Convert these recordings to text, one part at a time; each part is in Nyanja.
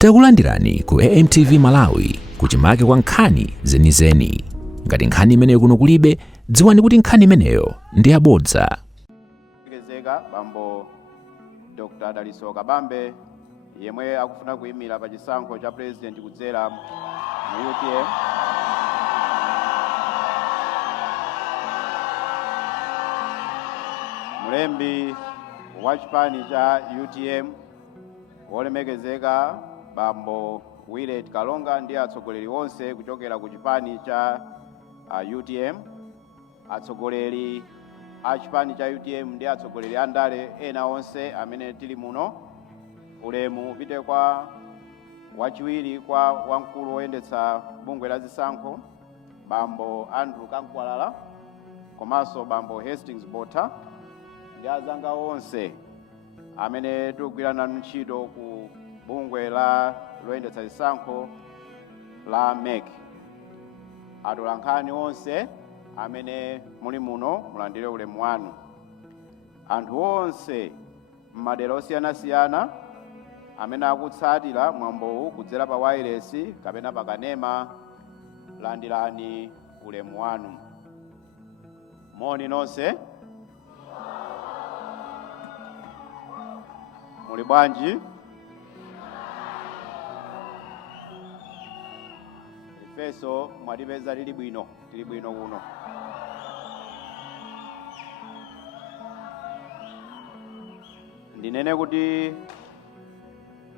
Takulandirani ku AMTV Malawi kuchimake kwa nkhani zenizeni. Ngati nkhani imeneyo kuno kulibe, dziwani kuti nkhani imeneyo ndi yabodza. Bambo Dr. Dalitso Kabambe yemwe akufuna kuyimira pa chisankho cha president kudzera mu UTM. Mulembi wa chipani cha UTM wolemekezeka Bambo Willet Kalonga ndi atsogoleri onse kuchokera ku chipani cha UTM, atsogoleri a chipani cha UTM ndi atsogoleri andale ena onse amene tili muno. Ulemu upite kwa wachiwiri kwa wamkulu woyendetsa bungwe la zisankho Bambo Andrew Kankwalala komanso Bambo Hastings Botha ndi azanga onse amene tikugwirana ntchito ku bungwe la loyendetsa zisankho la MEC. Atolankhani onse amene muli muno mulandire ulemu wanu. Anthu onse m'madera osiyanasiyana amene akutsatira mwambowu kudzera pa wireless kapena pa kanema, landirani ulemu wanu. Moni nonse. Muli bwanji? Ifeso mwatipeza tili bwino kuno. Ndinene kuti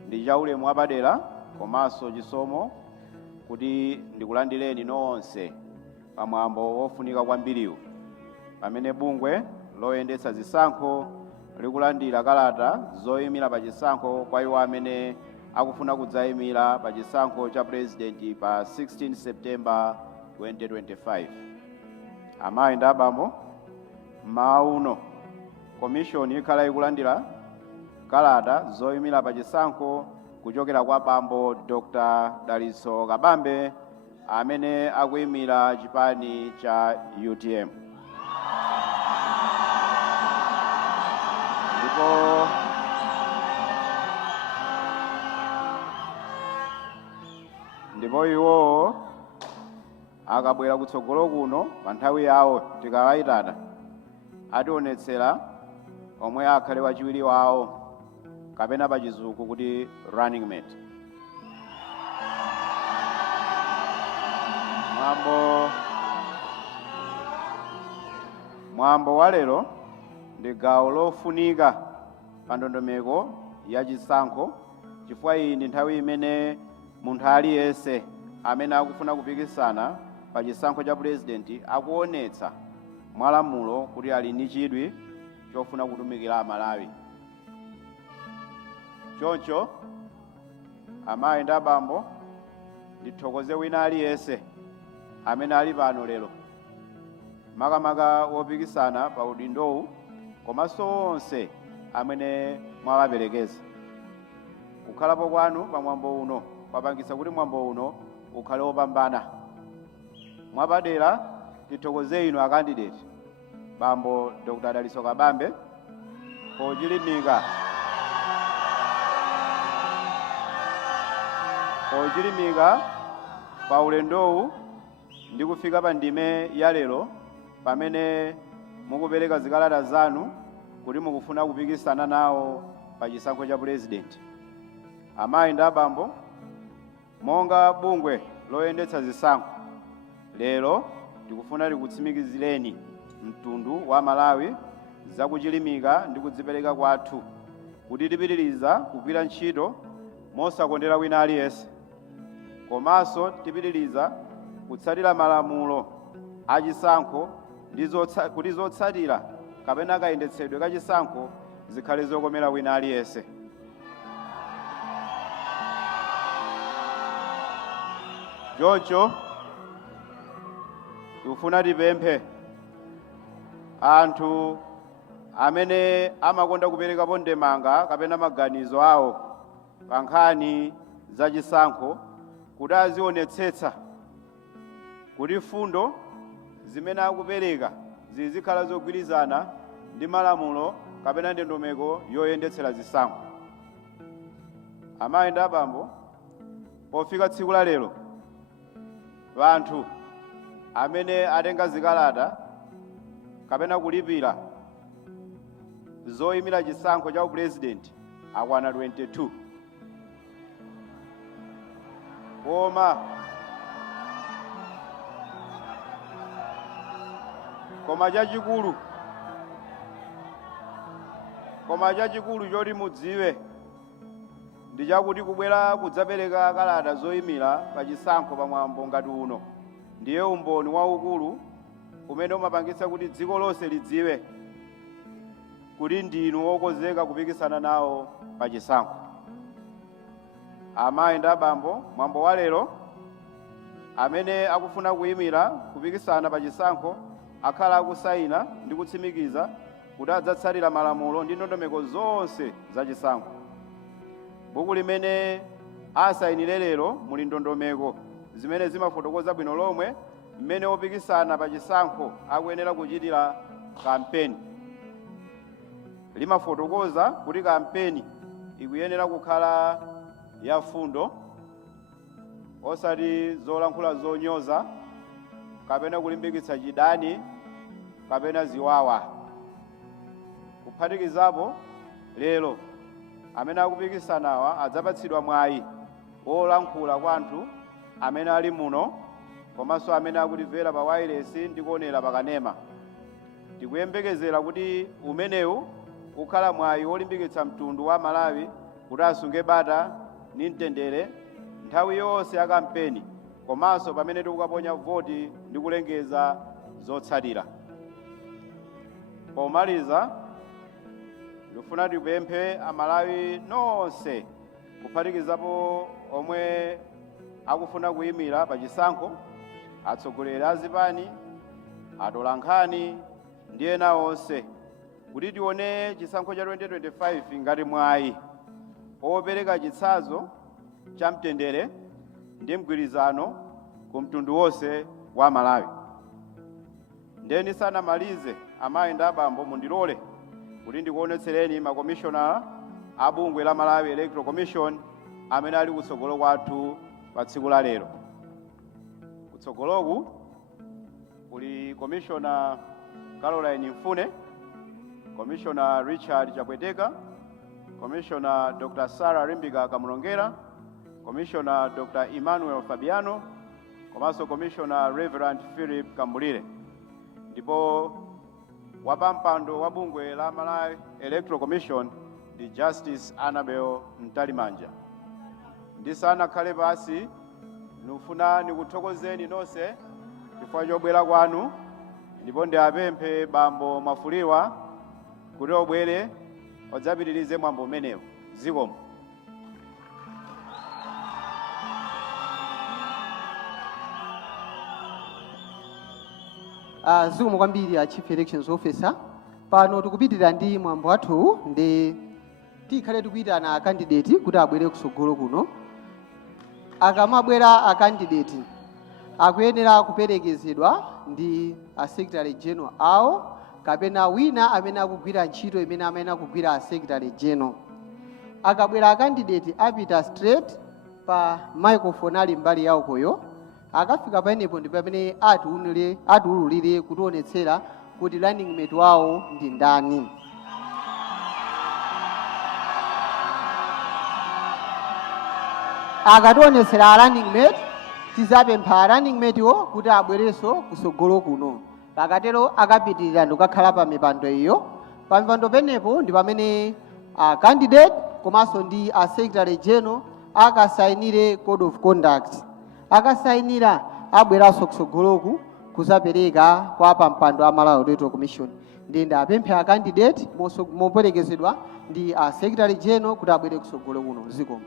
ndi chaulemu wapadera komanso chisomo kuti ndikulandireni nonse pamwambo wofunika kwambiriwu pamene bungwe loyendetsa zisankho likulandira kalata zoyimira pa chisankho kwa iwo amene akufuna kudzayimira pa chisankho cha president pa 16 September 2025. Amayi ndi abambo, mmawa uno komishoni ikhala ikulandira kalata zoyimira pa chisankho kuchokera kwa Bambo Dr. Dalitso Kabambe amene akuyimira chipani cha UTM. Ndipo iwo akabwera kutsogolo kuno pa nthawi yawo tikawayitana ationetsera omwe akhale wachiwiri wawo kapena pa chizungu kuti running mate. Mwambo wa lero ndi gawo lofunika pa ndondomeko ya chisankho chifukwa iyi ndi nthawi imene munthu aliyense amene akufuna kupikisana pa chisankho cha president akuonetsa mwalamulo kuti ali ndi chidwi chofuna kutumikira Malawi. Choncho amayi ndi abambo, ndithokoze wina aliyense amene ali pano lero, makamaka wopikisana pa udindowu komanso onse amene mwawaperekeza. Kukhalapo kwanu pa mwambo uno kwapangitsa kuti mwambo uno ukhale wopambana. Mwapadera tithokoze inu akandidate Bambo Dr. Dalitso Kabambe pochilimika pa ulendowu ndi kufika pa ndime ya lero pamene mukupereka zikalata zanu kuti mukufuna kupikisana nawo pa chisankho cha president. Amayi ndi abambo, monga bungwe loyendetsa zisankho lero tikufuna tikutsimikizireni mtundu wa Malawi zakuchilimika ndi kudzipereka kwathu kuti tipitiriza kugwira ntchito mosakondera wina aliyense, komanso tipitiriza kutsatira malamulo a chisankho kuti zotsatira kapena kayendetsedwe ka chisankho zikhale zokomera wina aliyense. Choncho tikufuna tipemphe anthu amene amakonda kuperekapo ndemanga kapena maganizo awo pa nkhani za chisankho kuti azionetsetsa kuti fundo zimene akupereka zizikhala zogwirizana ndi malamulo kapena ndondomeko yoyendetsera zisankho. Amayi ndi abambo, pofika tsiku la lero vanthu amene atenga zikalata kapena kulipira zoyimira chisankho cha upresident akwana 22 koma chachikulu choti mudziwe ndi chakuti kubwera kudzapereka kalata zoyimira pa chisankho pamwambo ngati uno ndiye umboni waukulu umene umapangitsa kuti dziko lonse lidziwe kuti ndinu wokonzeka kupikisana nawo pa chisankho. Amayi ndi abambo, mwambo wa lero amene akufuna kuyimira kupikisana pa chisankho akhala akusayina ndi kutsimikiza kuti adzatsatira malamulo ndi ndondomeko zonse za chisankho. Buku limene asayinire lero muli ndondomeko zimene zimafotokoza bwino lomwe mmene opikisana pa chisankho akuyenera kuchitira kampeni. Limafotokoza kuti kampeni ikuyenera kukhala ya fundo, osati zolankhula zonyoza kapena kulimbikitsa chidani kapena ziwawa. Kuphatikizapo lero amene akupikisanawa adzapatsidwa mwayi wolankhula kwa anthu amene ali muno komanso amene akutimvera pa wireless ndi kuonera pa kanema. Tikuyembekezera kuti umenewu ukhala mwayi wolimbikitsa mtundu wa Malawi kuti asunge bata ndi mtendere nthawi yonse ya kampeni komanso pamene tikukaponya voti ndi kulengeza zotsatira. Pomaliza ndifuna tipemphe Amalawi nonse kuphatikizapo omwe akufuna kuyimira pa chisankho, atsogoleri a zipani, atolankhani ndi ena onse kuti tione chisankho cha 2025 ngati mwayi opereka chitsanzo cha mtendere ndi mgwirizano ku mtundu wonse wa Malawi. Ndeni sanamalize, amayi ndi abambo, mundilole kuti ndikuonetsereni makomishonala a bungwe la Malawi Electoral Commission amene ali kutsogolo kwathu pa tsiku la lero. Kutsogoloku kuli Commissioner Caroline Mfune, Commissioner Richard Chapweteka, Commissioner Dr. Sarah Rimbika Kamulongera, Commissioner Dr. Emmanuel Fabiano, komanso Commissioner Reverend Philip Kambulire. Ndipo wapampando wa bungwe la Malawi Electoral Commission ndi Justice Annabel Mtalimanja. Ndisanakhale pasi ndikufuna ndikuthokozeni nonse chifukwa chobwera kwanu, ndipo ndiapemphe bambo Mafuliwa kuti obwere odzapitirize mwambo umenewu. Zikomo. Zikomo kwambiri a Chief Elections Officer. Pano tikupitirira ndi mwambo wathu ndi tikhale tikuyitana candidate kuti abwere kusogolo kuno. Akamabwera a candidate akuyenera kuperekezedwa ndi a Secretary General awo kapena wina amene akugwira ntchito imene amene akugwira a Secretary General. Akabwera a candidate apita straight pa microphone ali mbali yawo koyo. Akafika paenepo ndi pamene atiululire kutionetsera kuti running mate wawo ndi ndani. Akationetsera running mate, tizapempha running mate wo kuti abwerenso kusogolo kuno. Pakatero akapitirira ndikukhala pa mipando iyo. Pa mipando penepo ndi pamene a candidate komanso ndi a Secretary General akasayinire code of conduct. Akasayinira abweranso kusogoloku kuzapereka kwa pampando a Malawi Electoral Commission. Ndi apemphe a candidate moperekezedwa ndi a Secretary General kuti abwere kusogolo kuno. Zikomo.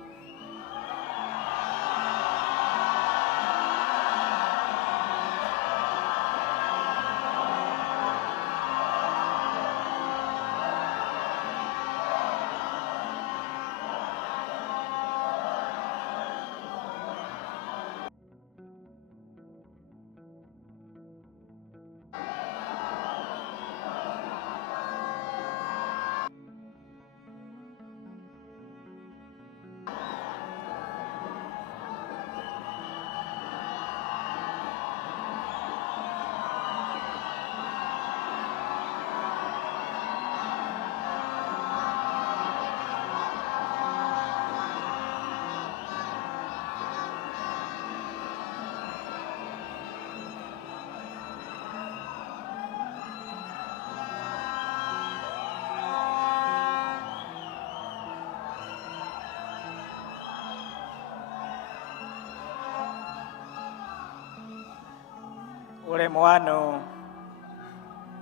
ulemu wanu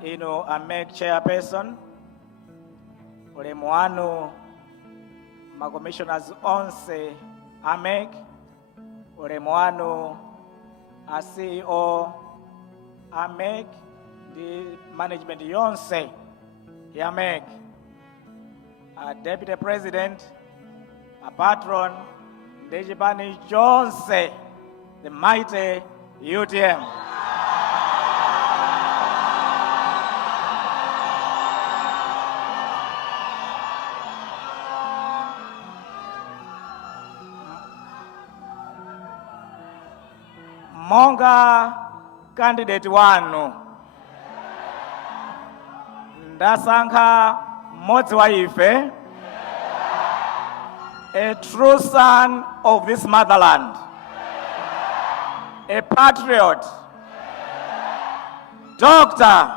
inu AMEC chairperson, ulemu wanu commissioners onse AMEC, ulemu wanu CEO AMEC, the management yonse ya AMEC, a deputy president, a patron, Dejibani Jonse, the mighty UTM. Monga candidate wanu ndasankha mmodzi wa ife, a true son of this motherland, a patriot, Dr.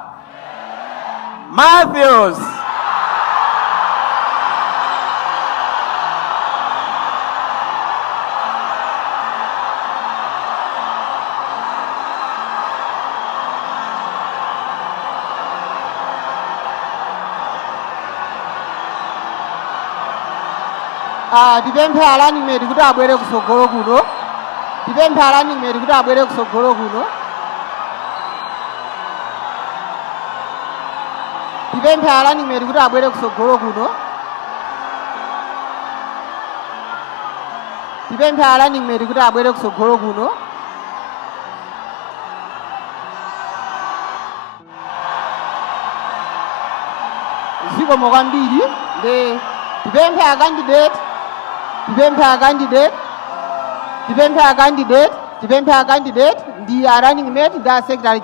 Mathews tipemphe Runningmate kuti abwere kusogolo kuno. Tipemphe Runningmate kuti abwere kusogolo kuno. Tipemphe Runningmate kuti abwere kusogolo kuno. Tipemphe Runningmate kuti abwere kusogolo kuno. Zikomo kwambiri nde tipemphe a candidate. Tipemphe a candidate. Tipemphe a candidate. Tipemphe a candidate ndi a Runningmate ndi a secretary.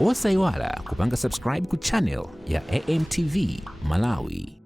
Osayiwala kupanga subscribe ku channel ya AMTV Malawi.